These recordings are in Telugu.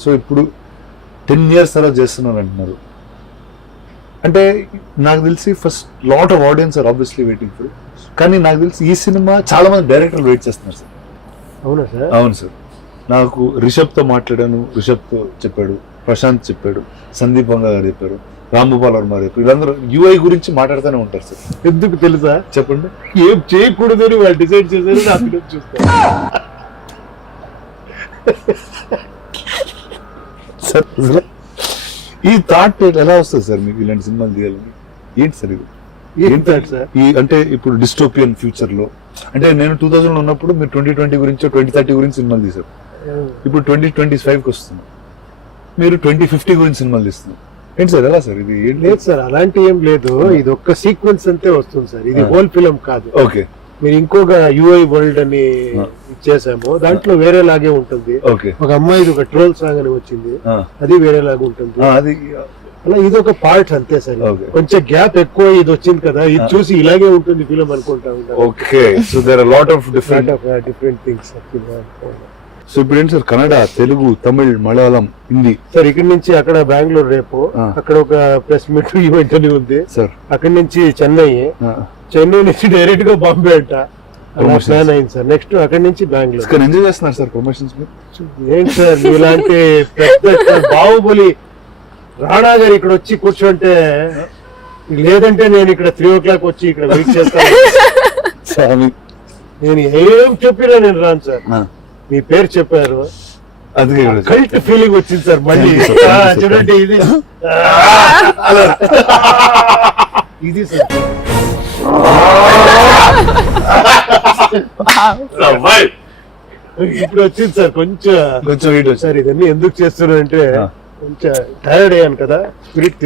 సో ఇప్పుడు 10 years తర్వాత చేస్తున్నారు అంటున్నారు. అంటే నాకు తెలిసి first lot of audience are obviously waiting for. కానీ నాకు తెలిసి ఈ సినిమా చాలా మంది డైరెక్టర్లు వెయిట్ చేస్తున్నారు సార్. అవునా సార్? అవును సార్. నాకు రిషబ్తో మాట్లాడాను, రిషబ్తో చెప్పాడు, ప్రశాంత్ చెప్పాడు, సందీప్ వంగ గారు చెప్పారు, రాంభూపాల్ వర్మ చెప్పారు. వీళ్ళందరూ యూఐ గురించి మాట్లాడుతూనే ఉంటారు సార్. ఎందుకు తెలుసా? చెప్పండి. ఏం చేయకూడదు అని వాళ్ళు డిసైడ్ చేశారు, నా ఫిలిం చూస్తారు సార్. ఈ థాట్ ఎలా వస్తుంది సార్ మీకు ఇలాంటి సినిమాలు తీయాలని? ఏంటి సార్ ఇది? ఏంటి సార్ ఈ అంటే ఇప్పుడు డిస్టోపియన్ ఫ్యూచర్ లో, అంటే నేను 2000 ఉన్నప్పుడు మీరు 2020 గురించి 2030 గురించి సినిమాలు తీశారు. ఇప్పుడు 2025కి వస్తున్నాం, మీరు 2050 గురించి సినిమాలు తీస్తున్నారు. ఏంటి సార్ ఎలా సార్ ఇది? లేదు సార్, అలాంటి ఏం లేదు. ఇది ఒక్క సీక్వెన్స్ అంతే వస్తుంది సార్, ఇది హోల్ ఫిలిం కాదు. ఓకే. మీరు ఇంకొక యూఐ వరల్డ్ అని ఇచ్చేసాము, దాంట్లో వేరేలాగే ఉంటుంది. ఒక అమ్మాయిది ఒక ట్రోల్ సాంగ్ అని వచ్చింది, అది వేరేలాగా ఉంటుంది. అది అలా ఇది ఒక పార్ట్ అంతే సార్. కొంచెం గ్యాప్ ఎక్కువ ఇది వచ్చింది కదా, ఇది చూసి ఇలాగే ఉంటుంది ఫిలిం అనుకుంటా ఉంటారు. Okay. So there are lot of different things. So ఇప్పుడు ఏంటి సార్, కన్నడ, తెలుగు, తమిళ్, మలయాళం, హిందీ సార్. ఇక్కడ నుంచి అక్కడ బెంగళూరు, రేపు అక్కడ ఒక ప్రెస్ మీట్ ఈవెంట్ అని ఉంది సార్. అక్కడి నుంచి చెన్నై నుంచి డైరెక్ట్ గా బాంబే అంట, ప్లాన్ అయింది సార్. నెక్స్ట్ అక్కడి నుంచి బెంగళూరు. ఎంజాయ్ చేస్తున్నారు సార్ ప్రమోషన్స్? ఏంటి సార్ ఇలాంటి పెద్ద బాహుబలి రాణా గారు ఇక్కడ వచ్చి కూర్చుంటే, లేదంటే నేను ఇక్కడ 3 o'clock వచ్చి ఇక్కడ వెయిట్ చేస్తాను. నేను ఏం చెప్పినా నేను రాను సార్. మీ పేరు చెప్పారు, అది కల్ట్ ఫీలింగ్ వచ్చింది సార్. మళ్ళీ చూడండి, ఇది ఇది సార్. ఇప్పుడు వచ్చింది సార్, కొంచెం సార్. ఇదన్నీ ఎందుకు చేస్తున్నా అంటే, కొంచెం టైర్డ్ అయ్యాను కదా, స్పిరిట్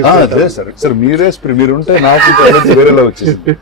సార్. మీరే మీరు ఉంటే నాకు వేరేలా వచ్చేసింది.